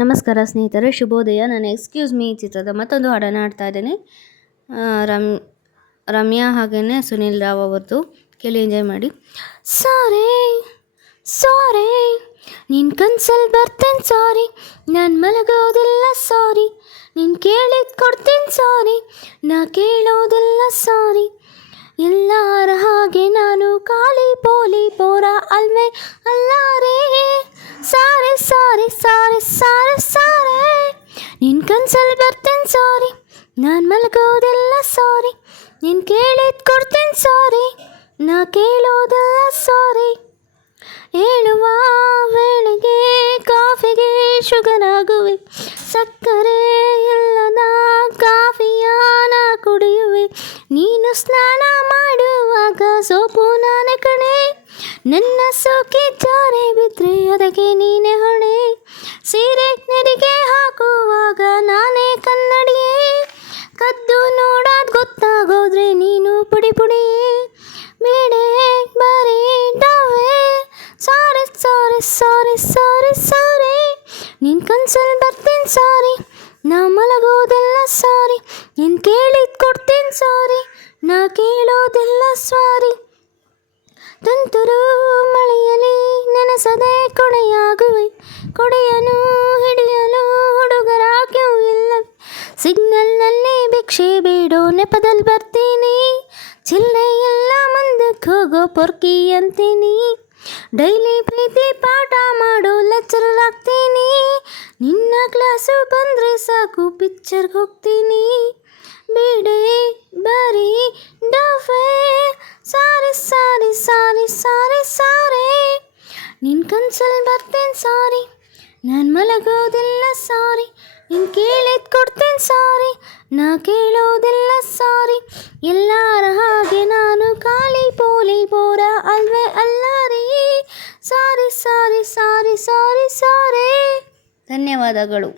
ನಮಸ್ಕಾರ ಸ್ನೇಹಿತರೆ, ಶುಭೋದಯ. ನಾನು ಎಕ್ಸ್ಕ್ಯೂಸ್ ಮೀ ಚಿತ್ರದ ಮತ್ತೊಂದು ಹಾಡನ್ನು ಹಾಡ್ತಾ ಇದ್ದೇನೆ. ರಮ್ಯಾ ಹಾಗೆಯೇ ಸುನಿಲ್ ರಾವ್ ಅವರದು. ಕೇಳಿ ಎಂಜಾಯ್ ಮಾಡಿ. ಸಾರೇ ಸಾರೇ ನಿನ್ನ ಕನ್ಸಲ್ಲಿ ಬರ್ತೇನೆ, ಸಾರಿ ನಾನು ಮಲಗೋದಿಲ್ಲ, ಸಾರಿ ನೀನು ಕೇಳಿದ್ ಕೊಡ್ತೇನೆ, ಸಾರಿ ನಾ ಕೇಳೋದಿಲ್ಲ, ಸಾರಿ ಎಲ್ಲರ ಹಾಗೆ ನಾನು ಖಾಲಿ ಪೋಲಿ ಪೋರ ಅಲ್ವೇ ಅಲ್ಲಾರೇ. ಸಾರೆ ಸಾರೆ ಸಾರೆ ಸಾರೆ ಸಾರೆ ನಿನ್ನ ಕನ್ಸಲ್ಲಿ ಬರ್ತೇನೆ, ಸಾರಿ ನಾನು ಮಲಗೋದಿಲ್ಲ, ಸಾರಿ ನೀನು ಕೇಳಿದ್ ಕೊಡ್ತೇನೆ, ಸಾರಿ ನಾ ಕೇಳೋದಿಲ್ಲ, ಸಾರಿ ಹೇಳುವ ವೇಳೆಗೆ ಕಾಫಿಗೆ ಶುಗರ್ ಆಗುವೆ, ಸಕ್ಕರೆ ಇಲ್ಲದ ಕಾಫಿಯಾನ ಕುಡಿಯುವೆ, ನೀನು ಸ್ನಾನ ಮಾಡುವಾಗ ಸೋಪು ನಾನೇ ಕಣೆ, ನನ್ನ ಸೋಕಿ ಜಾರೆ ಬಿದ್ದರೆ ಅದಕ್ಕೆ ನೀನೇ ಹೊಣೆ, ಸೀರೆ ನೆರಿಗೆ ಹಾಕುವಾಗ ನಾನೇ ಕನ್ನಡಿಯೇ, ಕದ್ದು ನೋಡೋದು ಗೊತ್ತಾಗೋದ್ರೆ ನೀನು ಪುಡಿ ಪುಡಿಯೇ, ಬೇಡೆ ಬರೀ ಡವೆ ಸಾರೆ ಸಾರೆ ಸಾರೆ ಸಾರೆ ಸಾರೆ ನಿನ್ನ ಕನ್ಸಲ್ಲಿ ಬರ್ತೇನೆ, ಸಾರಿ ನಾ ಮಲಗೋದಿಲ್ಲ, ಸಾರಿ ನೀನು ಕೇಳಿದ್ ಕೊಡ್ತೇನೆ, ಸಾರಿ ನಾ ಕೇಳೋದಿಲ್ಲ, ಸಾರಿ ತುಂತುರು ಮಳೆಯಲಿ ನೆನೆಸದೆ ಕೊಡೆಯಾಗುವೆ, ಕೊಡೆಯನ್ನು ಹಿಡಿಯಲು ಹುಡುಗರ ಕ್ಯೂ ಇಲ್ಲ, ಸಿಗ್ನಲ್ನಲ್ಲಿ ಭಿಕ್ಷೆ ಬೇಡೋ ನೆಪದಲ್ಲಿ ಬರ್ತೀನಿ, ಚಿಲ್ಲರೆ ಎಲ್ಲ ಮುಂದಕ್ಕೆ ಹೋಗೋ ಪೊರ್ಕಿ ಅಂತೀನಿ, ಡೈಲಿ ಪ್ರೀತಿ ಪಾಠ ಮಾಡೋ ಲೆಕ್ಚರರ್ ಆಗ್ತೀನಿ, ನಿನ್ನ ಕ್ಲಾಸು ಬಂದರೆ ಸಾಕು ಪಿಕ್ಚರ್ಗೆ ಹೋಗ್ತೀನಿ, ಬೇಡೆ ಬರೀ ಡಫೆ ಸಾರಿ ಸಾರಿ ಸಾರಿ ಸಾರಿ ಸಾರೆ ನಿನ್ನ ಕನ್ಸಲ್ಲಿ ಬರ್ತೇನೆ, ಸಾರಿ ನಾನು ಮಲಗೋದಿಲ್ಲ, ಸಾರಿ ನೀನು ಕೇಳಿದ್ ಕೊಡ್ತೇನೆ, ಸಾರಿ ನಾ ಕೇಳೋದಿಲ್ಲ, ಸಾರಿ ಎಲ್ಲರ ಹಾಗೆ ನಾನು ಖಾಲಿ ಪೋಲಿ ಬೋರ ಅಲ್ವೇ ಅಲ್ಲಾರಿ, ಸಾರಿ ಸಾರಿ ಸಾರಿ ಸಾರಿ ಸಾರೆ. ಧನ್ಯವಾದಗಳು.